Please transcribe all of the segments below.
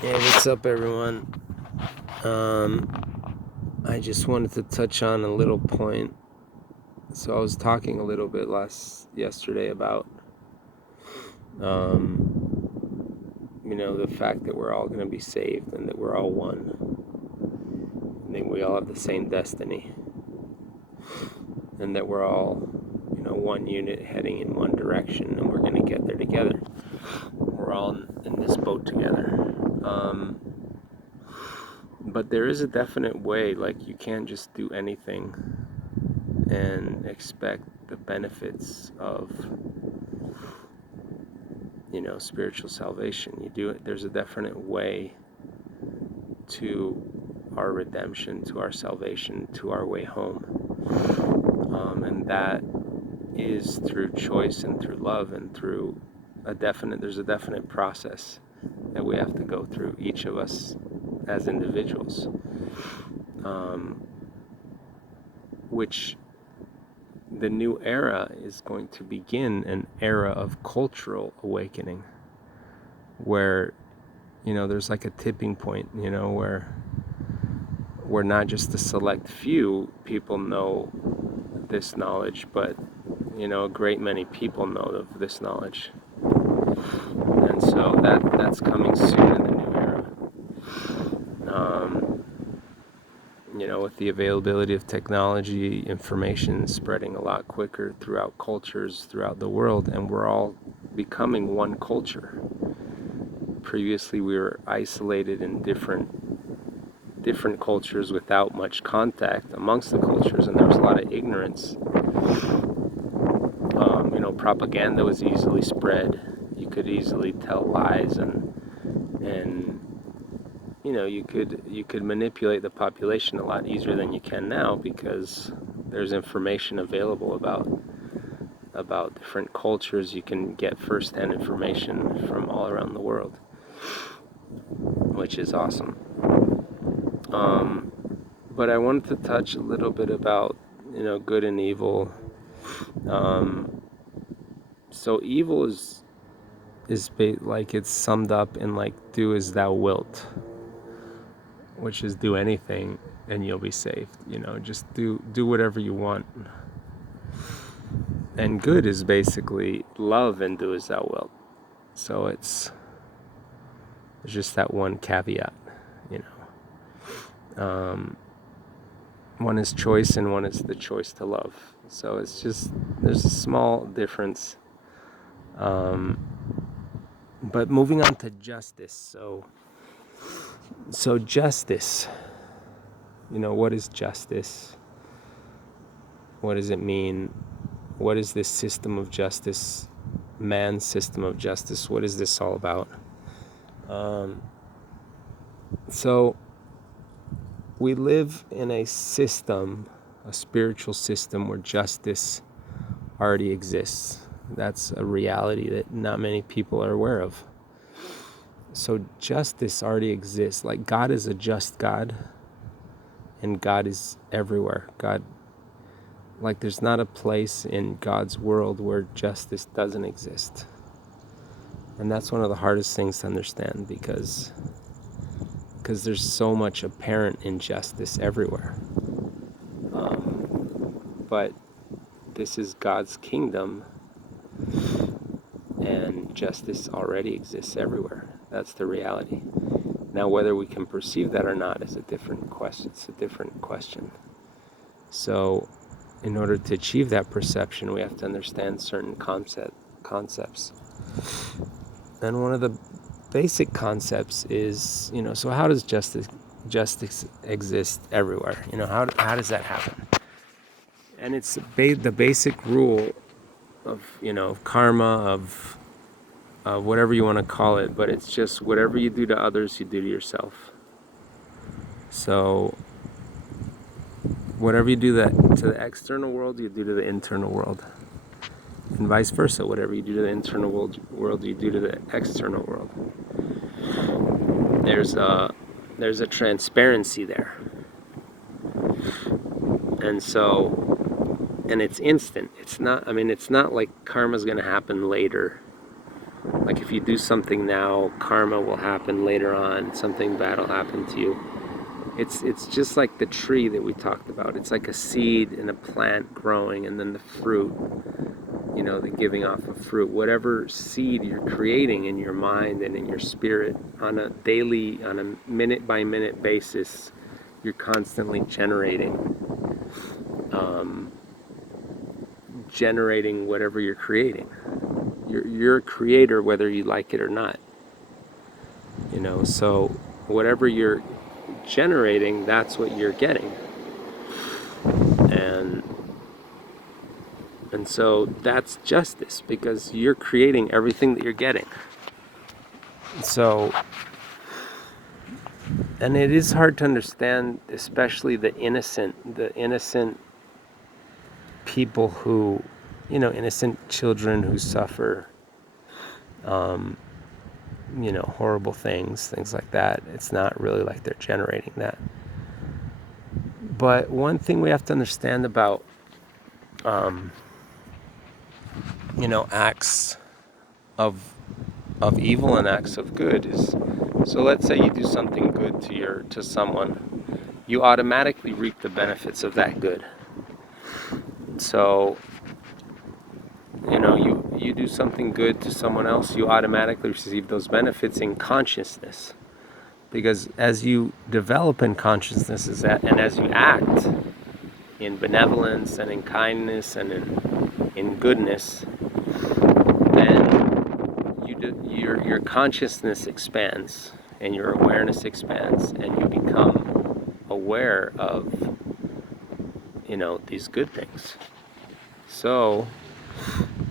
Hey, what's up, everyone? I just wanted to touch on a little point. So I was talking a little bit yesterday about, the fact that we're all going to be saved and that we're all one. And that we all have the same destiny. And that we're all, one unit heading in one direction, and we're going to get there together. We're all in this boat together. But there is a definite way, like you can't just do anything and expect the benefits of, spiritual salvation. You do it. There's a definite way to our redemption, to our salvation, to our way home, and that is through choice and through love and through there's a definite process that we have to go through, each of us as individuals, which the new era is going to begin, an era of cultural awakening, where there's like a tipping point, where not just a select few people know this knowledge, but a great many people know of this knowledge. And so that's coming soon in the new era. With the availability of technology, information is spreading a lot quicker throughout cultures throughout the world, and we're all becoming one culture. Previously, we were isolated in different cultures without much contact amongst the cultures, and there was a lot of ignorance. Propaganda was easily spread. You could easily tell lies, and you could manipulate the population a lot easier than you can now, because there's information available about different cultures. You can get first-hand information from all around the world, which is awesome. But I wanted to touch a little bit about good and evil. So evil is like it's summed up in like do as thou wilt, which is do anything and you'll be saved. Just do whatever you want. And good is basically love and do as thou wilt. So it's just that one caveat, one is choice and one is the choice to love. So it's just, there's a small difference. But moving on to justice. So justice, what is justice? What does it mean? What is this system of justice, man's system of justice? What is this all about? So we live in a system, a spiritual system, where justice already exists. That's a reality that not many people are aware of. So justice already exists. Like, God is a just God, and God is everywhere. God, like, there's not a place in God's world where justice doesn't exist. And that's one of the hardest things to understand, because there's so much apparent injustice everywhere. But this is God's kingdom, and justice already exists everywhere. That's the reality. Now, whether we can perceive that or not is a different question. It's a different question. So, in order to achieve that perception, we have to understand certain concepts. And one of the basic concepts is, so how does justice exist everywhere? How does that happen? And it's the basic rule of, karma, of whatever you want to call it, but it's just whatever you do to others, you do to yourself. So whatever you do to the external world, you do to the internal world, and vice versa. Whatever you do to the internal world, you do to the external world. There's a transparency there, and it's instant. It's not like karma's going to happen later. Like if you do something now, karma will happen later on, something bad will happen to you. It's just like the tree that we talked about. It's like a seed in a plant growing, and then the fruit, the giving off of fruit. Whatever seed you're creating in your mind and in your spirit on a daily, on a minute by minute basis, you're constantly generating whatever you're creating. You're a creator whether you like it or not. So whatever you're generating, that's what you're getting. And so that's justice, because you're creating everything that you're getting. So, and it is hard to understand, especially the innocent people who, innocent children who suffer, horrible things like that. It's not really like they're generating that. But one thing we have to understand about, acts of evil and acts of good is, so let's say you do something good to someone, you automatically reap the benefits of that good. So, you do something good to someone else, you automatically receive those benefits in consciousness. Because as you develop in consciousness and as you act in benevolence and in kindness and in goodness, then your consciousness expands and your awareness expands, and you become aware of these good things. So,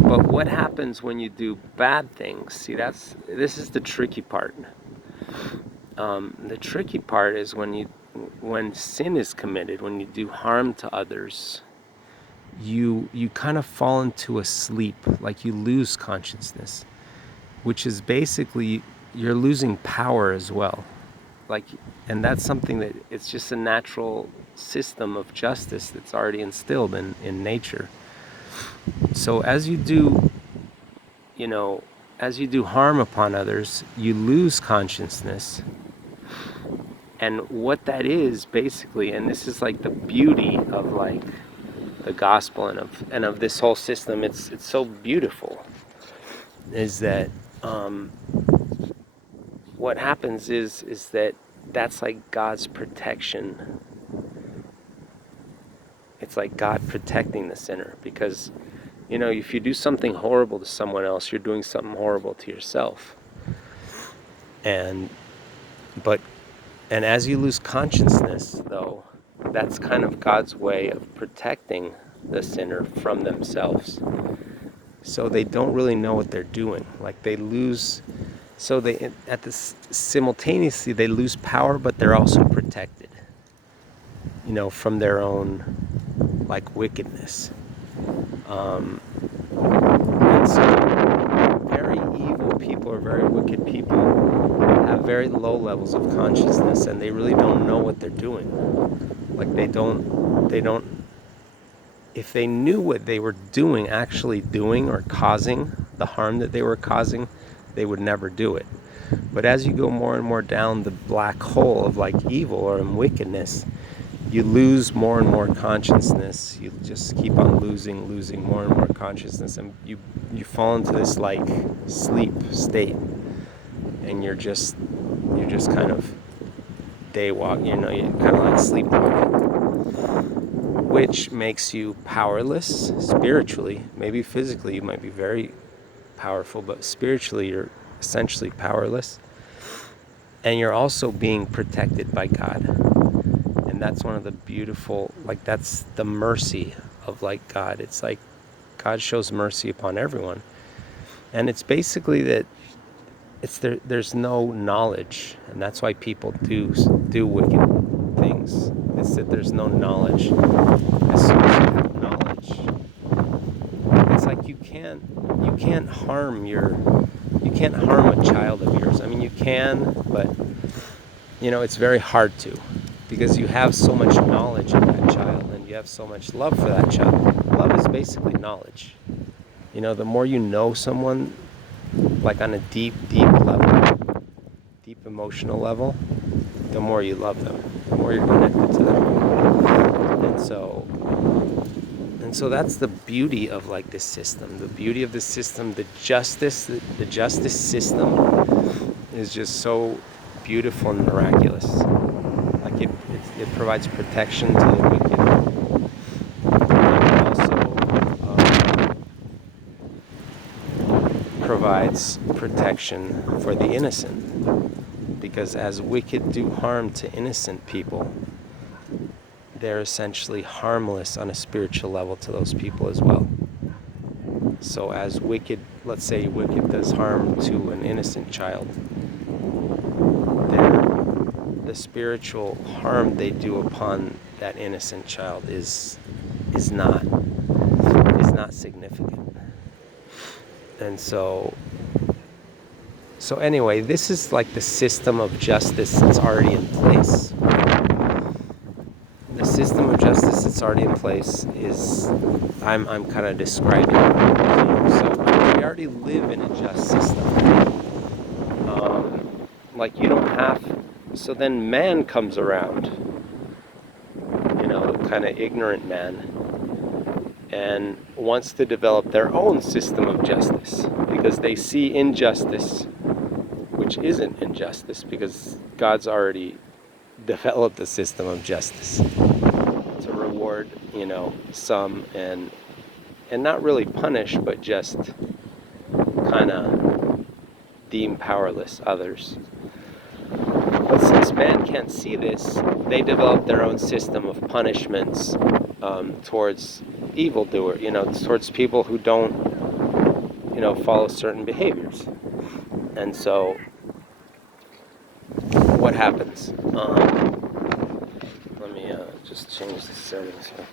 but what happens when you do bad things? See, this is the tricky part. The tricky part is when sin is committed, when you do harm to others, you kind of fall into a sleep, like you lose consciousness, which is basically you're losing power as well. And that's something that it's just a natural system of justice that's already instilled in nature. So as you do harm upon others, you lose consciousness. And what that is basically, and this is like the beauty of like the gospel and of this whole system, it's so beautiful, is that what happens is that that's like God's protection. It's like God protecting the sinner, because if you do something horrible to someone else, you're doing something horrible to yourself. And as you lose consciousness, though, that's kind of God's way of protecting the sinner from themselves. So they don't really know what they're doing. Like they lose, so they simultaneously they lose power, but they're also protected, from their own like wickedness. And so very evil people or very wicked people have very low levels of consciousness, and they really don't know what they're doing. Like they don't, if they knew what they were doing, actually doing or causing, the harm that they were causing, they would never do it. But as you go more and more down the black hole of like evil or in wickedness, you lose more and more consciousness. You just keep on losing more and more consciousness, and you fall into this like sleep state, and you're just kind of daywalk. You're kind of like sleepwalking, which makes you powerless spiritually. Maybe physically you might be very powerful, but spiritually you're essentially powerless, and you're also being protected by God. And that's one of the beautiful, like that's the mercy of like God. It's like God shows mercy upon everyone, and it's basically that there's no knowledge, and that's why people do wicked things. It's that there's no knowledge. As soon as you have knowledge, it's like you can't harm a child of yours. I mean, you can, but it's very hard to, because you have so much knowledge of that child, and you have so much love for that child. Love is basically knowledge. The more you know someone, like on a deep level, deep emotional level, the more you love them, the more you're connected to them. And so that's the beauty of like this system. The beauty of the system, the justice system is just so beautiful and miraculous. Like it provides protection to the wicked. It also provides protection for the innocent. Because as wicked do harm to innocent people, they're essentially harmless on a spiritual level to those people as well. So as wicked, let's say wicked does harm to an innocent child, the spiritual harm they do upon that innocent child is not significant. And so anyway, this is like the system of justice that's already in place. The system of justice that's already in place is, I'm kind of describing it. So we already live in a just system. Like you don't have, so then man comes around, kind of ignorant man, and wants to develop their own system of justice because they see injustice, which isn't injustice because God's already developed a system of justice to reward, some and not really punish, but just kind of deem powerless others. But since man can't see this, they develop their own system of punishments towards evildoers, towards people who don't, follow certain behaviors. And so, what happens? Let me just change the settings here.